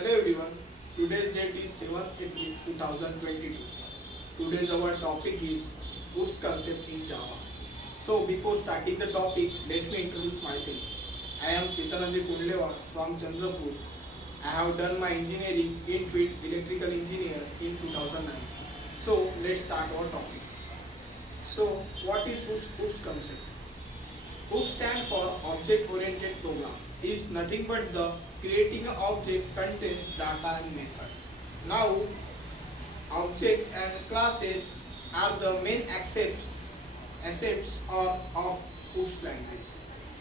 Hello everyone. Today's date is 7th April 2022. Today's our topic is OOPS concept in Java. So before starting the topic, let me introduce myself. I am Chetanajay Kundlewar from Chandrapur. I have done my engineering in field electrical engineer in 2009. So let's start our topic. So what is OOPS concept? OOPS stand for Object Oriented Program. Is nothing but the creating an object contains data and method. Now, object and classes are the main assets of OOPS language.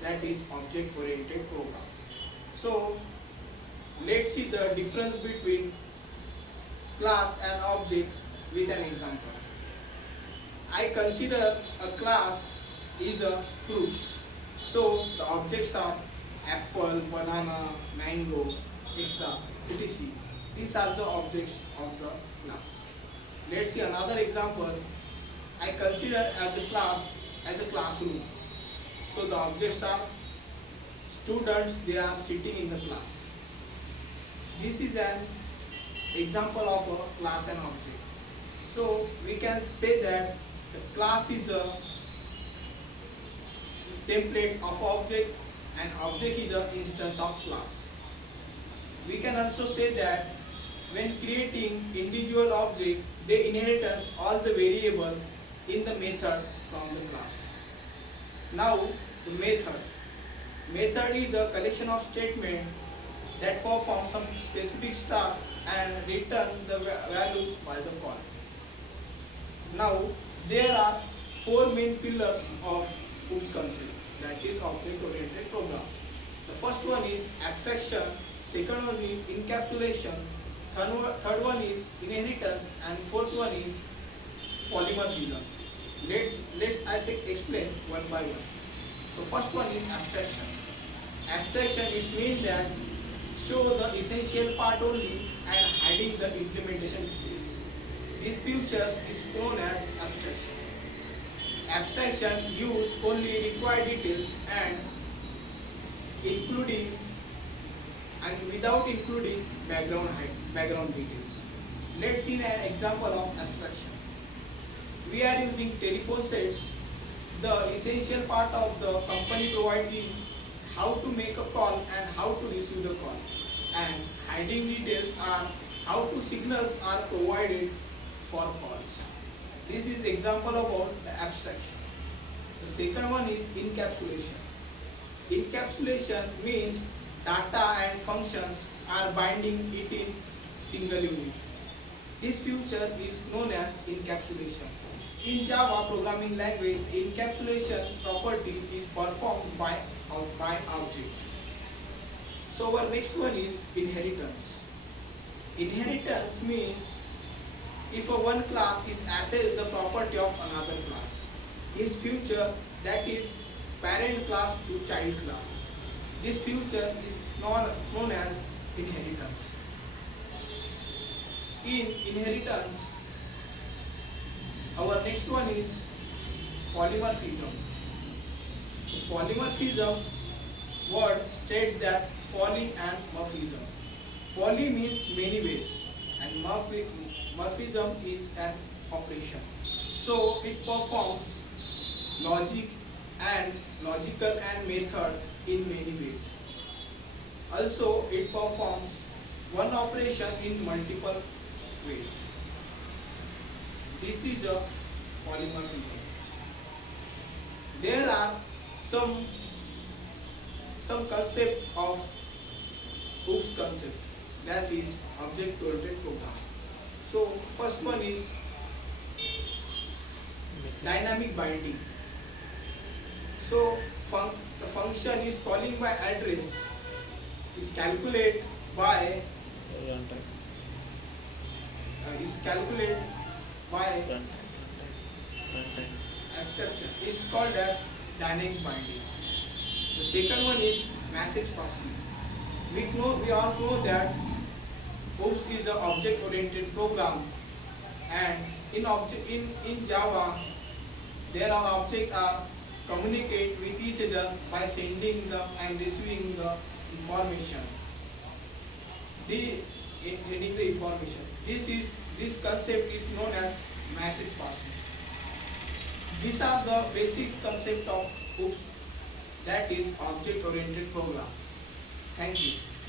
That is object oriented program. So, let's see the difference between class and object with an example. I consider a class is a fruits. So the objects are apple, banana, mango, etc. etc. These are the objects of the class. Let's see another example. I consider as a class as a classroom. So the objects are students, they are sitting in the class. This is an example of a class and object. So we can say that the class is a template of object and object is the instance of class. We can also say that when creating individual object, they inherit all the variable in the method from the class. Now the method. Method is a collection of statement that perform some specific tasks and return the value by the call. Now there are four main pillars of OOPS concept, that is object oriented program. The first one is abstraction, second one is encapsulation, third one is inheritance, and fourth one is polymorphism. Let's explain one by one. So first one is abstraction. Abstraction is mean that show the essential part only and hiding the implementation details. This feature is known as abstraction. Abstraction use only required details and including and without including background details. Let's see an example of abstraction. We are using telephone sets. The essential part of the company provide is how to make a call and how to receive the call. And hiding details are how to signals are provided for calls. This is example about the abstraction. The second one is encapsulation. Encapsulation means data and functions are binding it in single unit. This feature is known as encapsulation. In Java programming language, encapsulation property is performed by object. So our next one is inheritance. Inheritance means if a one class is access the property of another class. This feature that is parent class to child class. This feature is known as inheritance. In inheritance, our next one is polymorphism. Polymorphism word state that poly and morphism. Poly means many ways and morphism is an operation. So it performs logical and method in many ways. Also it performs one operation in multiple ways. This is a polymorphism. There are some concept of OOPS concept, that is object oriented program. So first one is dynamic binding. So the function is calling by address is calculated by exception is called as dynamic binding. The second one is message passing. We all know that OOPS is an object oriented program, and in Java there are objects are communicate with each other by sending the and receiving the information. the in sending the information. This concept is known as message passing. These are the basic concept of OOPS, that is object oriented program. Thank you.